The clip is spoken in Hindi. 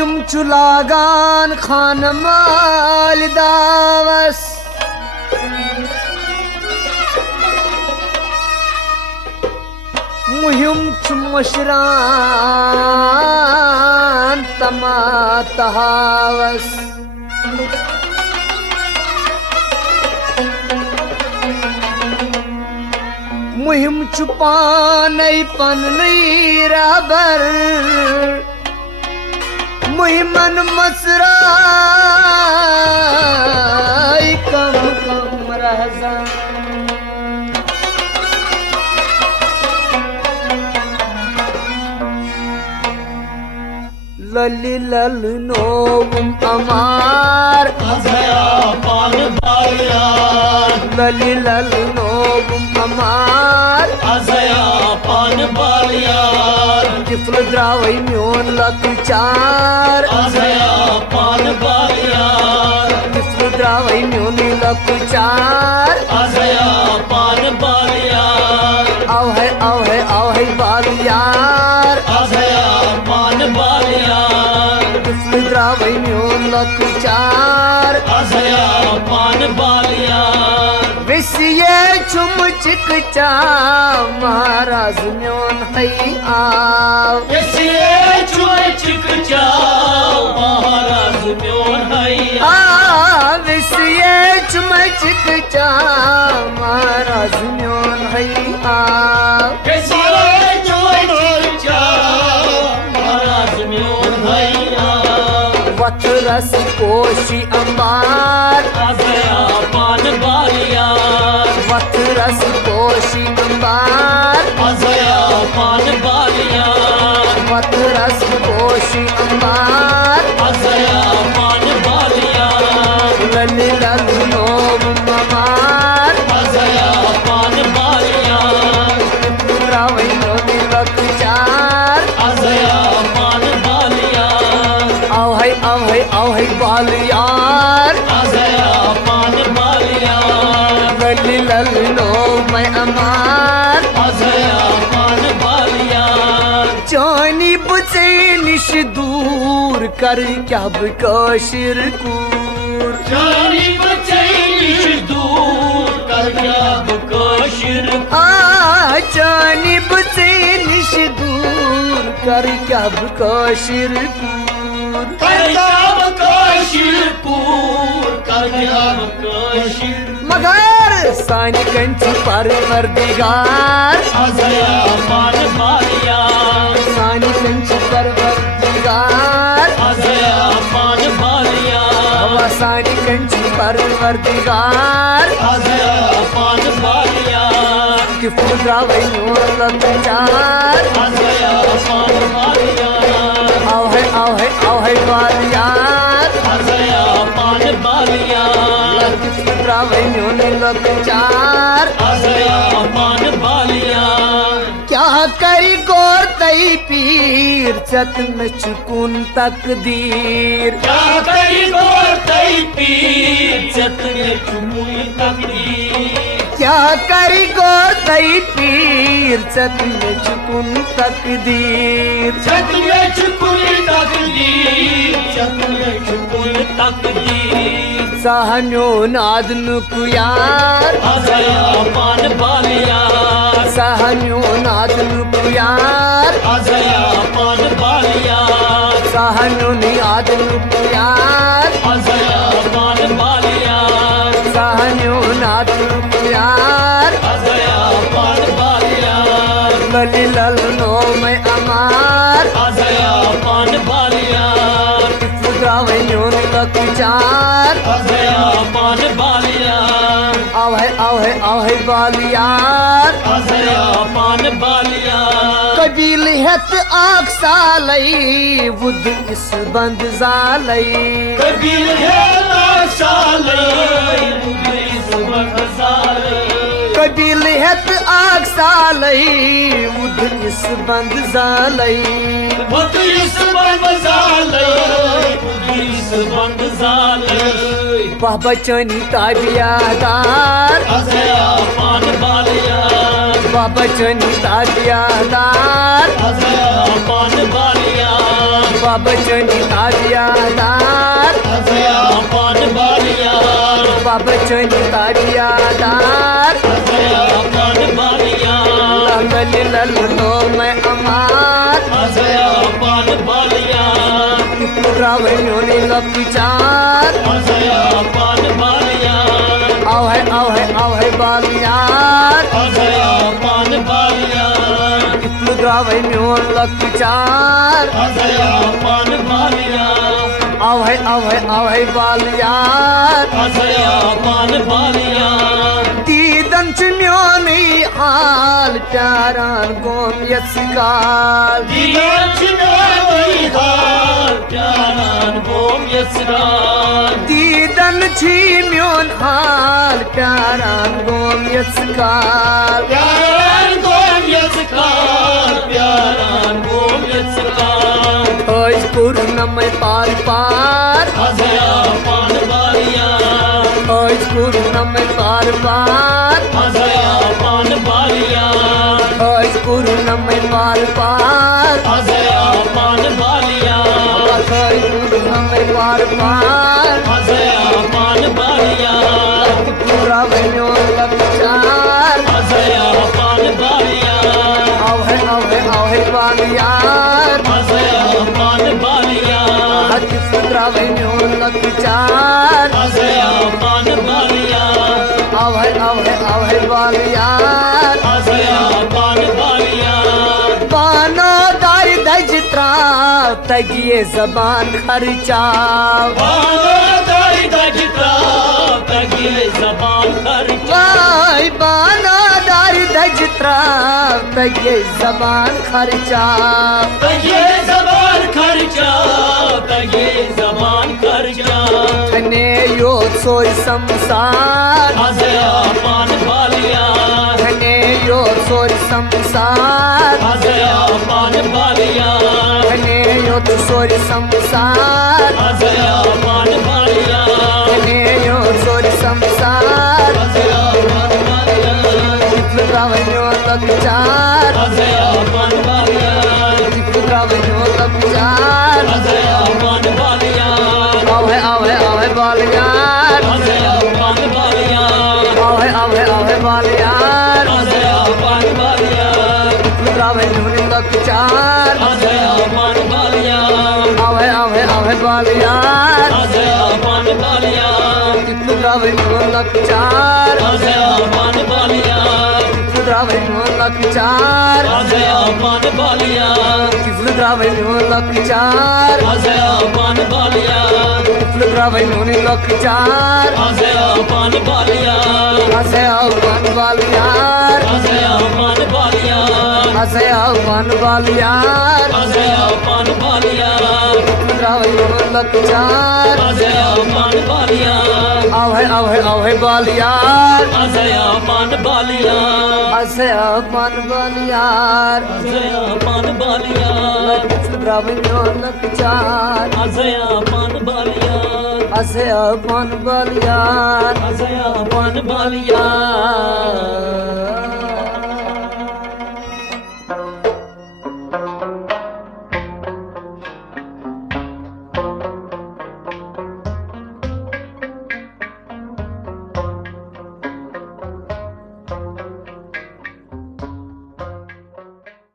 मुहिम चुलागान खान माल दावस मुहिम चुमशरान तमा तहावस मुहिम चुपानै पन राबर मुहिमन मसराई कम कम रहजन लली लल नोम अमार पान बालियार लली लल नोम अमार पान बालियार तिफल द्रावई म्योन लकुचार पान बालियार तिफल द्रावई म्योन लकुचार पान बालियार आओ है बालियार पान बालियार तिफल द्रावई म्योन लकुचार पान बालियार विसिये चुम चिकचा महाराज म्योन है आव महाराज म्योन आ विसिये चुम चिकचा महाराज म्योन है आव महाराज म्योन वत रस कोशी अंबार पान बालियार वत रस कोशी अंबार पान बालियार वत रस कोशी अंबार पान बालियार लली लल नोम ममार पान बालियार द्रावई नोनी लकुचार पान बालियार आओ है बालियार पान बालियार लली लल नोम अमार पान बालियार जानी बुझे निश दूर कर क्या बकाशिर कूर जानी बचैनिश दूर करब काशिर आ जानी बुझे निश दूर कर क्या बकाशिर कूर करब काशिर पूर करब काशिर मगर सानी कंची परवरदिगार पान बालियार सानी कंची परवरदिगार पान बालियार हवा सानी कंची परवरदिगार पान बालियार कि फुद्रावई नोर लकुचार पान बालियार आओ है बालियार पान बालियार कि फुद्रावई नोर लकुचार पान बालियार क्या करी गोर तई पीर चत में चुकुन तकदीर क्या करी गोर तई पीर जतने चुमुल तकदीर क्या करी गोर तई पीर चत में चुकुन तकदीर जतने चुकुल तकदीर जतने चुकुल तकदीर सहन्यो नादनुक यार आजया पान बालिया सहन्यो नादनुक यार आजया पान बालिया सहन्यो नादनुक यार आजया पान बालिया सहन्यो नादनुक यार आजया पान बालिया लली ललनो में अमार आजया पान बालिया फुद्रावन्यो लक चार आजया पान बालिया आवै बालियार आजया पान बालिया कबील हेत आख सालई बुध इस बंद जालई कबीर है नाशाले मुझे सुबह साले कबील हेत आख सालई बुध इस बंद जालई मुझे इस बंद साले मुझे इस बंद साले वह बचनी ताबियादार आजया पान बालिया वह बचनी ताबियादार आजया पान बालिया वह बचनी ताबियादार आजया पान बालिया वह बचनी ताबियादार आजया पान बालिया लली ललनो में अमार आजया पान बालिया रावण्यो ने लपचार आजया पान बालिया आवै बालियार आजया पान बालिया रावण्यो लपचार आजया पान बालिया आवै बालियार आजया पान बालिया दीदन चुन्योनी हाल प्यारान गोम यस्काल दियाच में हाल प्यारान बोम यसरान दीदन छिम्योन हाल प्यारान गोम यस्काल प्यारान बोम यसकाल प्यारान बोम यसकाल ओज पूर्णम पार पार आजया पान बालिया ओज पूर्णम पार पार आजया पान बालिया ओज पूर्णम पार पार आजया पान बालिया ओज पूर्णम पार पार आजया पान बालिया पूरा बनो लपचार आजया पान बालिया आवै बालियार आजया पान बालिया हथ पूरा बनो लपचार आजया पान बालिया आवै बालियार आजया पान बालिया पानो दाई दज त्राव तगिए जबान खर्चाव बाबा दाई दजता तगिए जबान खर्चा वाई पानो दाई दज त्राव तगिए जबान खर्चाव तगिए जबान खर्चा तगिए जबान खर्चा ने यो सोई संसार आजया पान बालिया ने यो सोई संसार आजया पान बालिया ने यो सोई संसार आजया पान बालिया ने यो सोई संसार आजया पान बालिया रावण्यो लपचार आजया पान बालिया रावण्यो लपचार आजया पान बालिया आवै बालियार आजया पान बालिया आवै बालियार आजया पान बालिया रावण्यो लपचार आजया पान बालिया आवै बालियार आजया पान बालिया रावण्यो लपचार आजया पान बालिया रावण्यो लपचार आजया पान बालिया रावण्यो लपचार आजया पान बालिया रावण्यो लपचार आजया पान बालिया पान बालियार आजया पान बालिया पान बालियार आजया पान बालिया रावण्यो लपचार आजया पान बालिया आवै बालियार आजया पान बालिया पान बालियार आजया पान बालिया रावण्यो लपचार आजया पान बालिया पान बालियार आजया पान बालिया आ